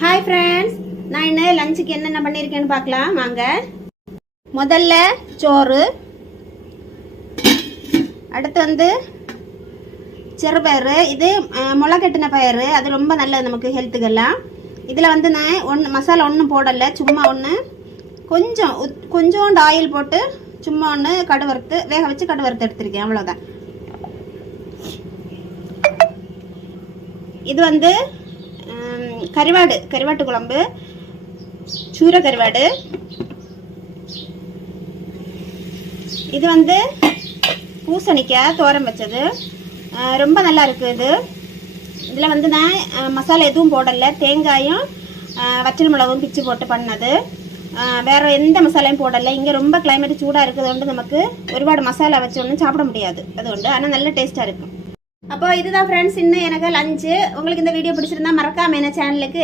Hi friends, நான் என்ன லஞ்சுக்கு என்னென்ன பண்ணியிருக்கேன்னு பார்க்கலாம் வாங்க. முதல்ல சோறு, அடுத்து சிறுபயிறு. இது முளைக்கட்டின பயிறு, அது ரொம்ப நல்லது நமக்கு ஹெல்த்துக்கெல்லாம். இதில் நான் மசாலா ஒன்றும் போடலை, சும்மா கொஞ்சோண்டு ஆயில் போட்டு சும்மா கடுவறுத்து வேக வச்சு கடுவறுத்து எடுத்திருக்கேன், அவ்வளோதான். இது கறிவாட்டு குழம்பு, சூர கறிவாடு. இது பூசணிக்காய் தோரம் வச்சது, ரொம்ப நல்லா இருக்குது. இதில் நான் மசாலா எதுவும் போடலை, தேங்காயும் வற்றல் மிளகும் பிச்சு போட்டு பண்ணது. வேறு எந்த மசாலையும் போடலை. இங்கே ரொம்ப கிளைமேட் சூடாக இருக்குது, நமக்கு ஒருபாடு மசாலா வச்சு ஒன்றும் சாப்பிட முடியாது, அது ஆனால் நல்ல டேஸ்ட்டாக இருக்கும். அப்போ இதுதான் ஃப்ரெண்ட்ஸ் இன்னும் எனக்கு லஞ்சு. உங்களுக்கு இந்த வீடியோ பிடிச்சிருந்தா மறக்காம என்ன சேனலுக்கு